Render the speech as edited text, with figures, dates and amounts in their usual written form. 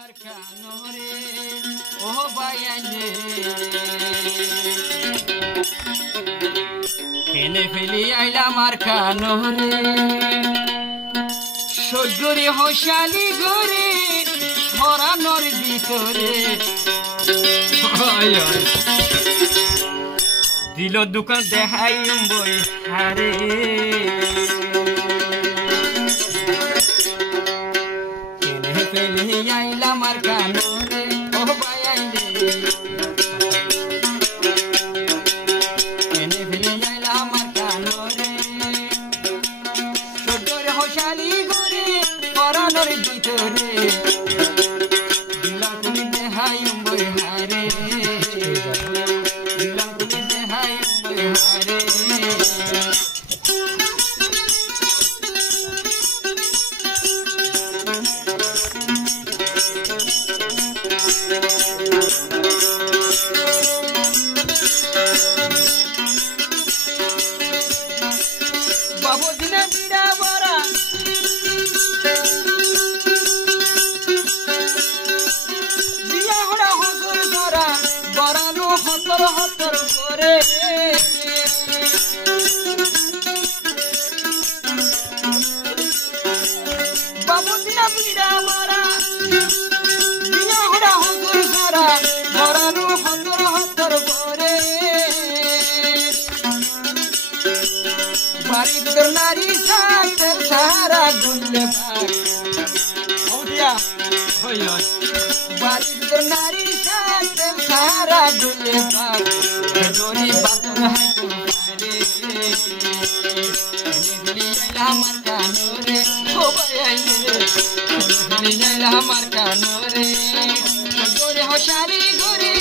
Marcanore, oh bayane, kene feli aila marcanore, shoguri hoshali gore, horanor bitore, dilo dukan dehayum boy hare. Aila marcanore, oh bayane, kene feli aila marcanore, shoguri hoshali gore, horanor bitore, dilo dukan dehayum boy hare. Hotor gore babu dina bida mora dina hoda hotor sara moranu hotor gore bari nari sater sara gulle bag odia hoyo bari nari sater sara gulle bag dori batur hai tumhare feli aila marcanore oh bayane feli aila marcanore dori hoshari gore